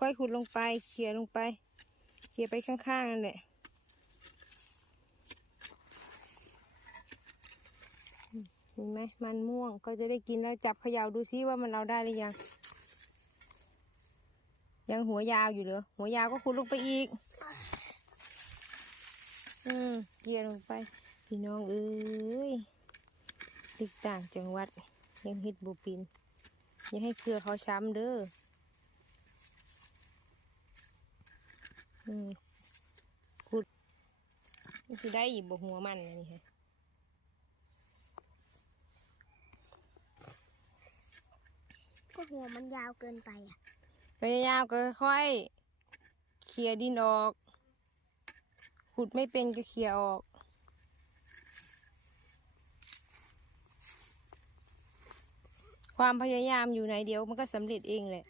ค่อยๆขุดลงไปเขี่ยลงไปเขี่ยไปข้างๆนั่นแหละเห็นไหมมันม่วงก็จะได้กินแล้วจับเขย่าดูซิว่ามันเราได้หรือยัง ยังหัวยาวอยู่เหรอหัวยาวก็ขุดลงไปอีก อืมเกี่ยลงไป พี่น้องเอ้ยติกต่างจังหวัดยังฮ็ดบุปิน อย่าให้เครือเขาช้ำเด้ออืม ขุดมันสิได้อีกบ่หัวมันอันนี่ฮะก็หัวมันยาวเกินไปอะพยายามก็ค่อยๆเคลียร์ดินออก ขุดไม่เป็นก็เคลียร์ออกความพยายามอยู่ไหนเดียวมันก็สำเร็จเองแหละ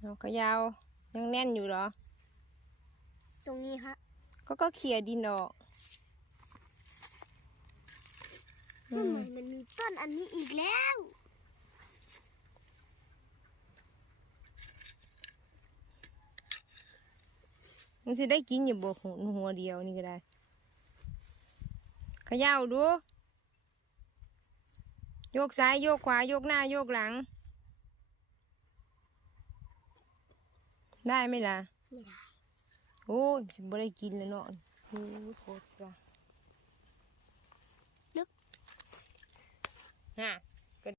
เอาขยาวยังแน่นอยู่เหรอ ตรงนี้ฮะก็ก็เคลียร์ดินออกอืทำมไมมันมีต้นอันนี้อีกแล้ว มันจะได้กินอยู่บหัวหัวเดียวนี่ก็ได้เขย่าดู โยกซ้ายโยกขวา โยกหน้า โยกหลัง ได้ไหมล่ะ ไม่ได้ โอ้ยสิบ่ได้กินแล้วเนาะโอ้ยโคตรซะลึกฮะ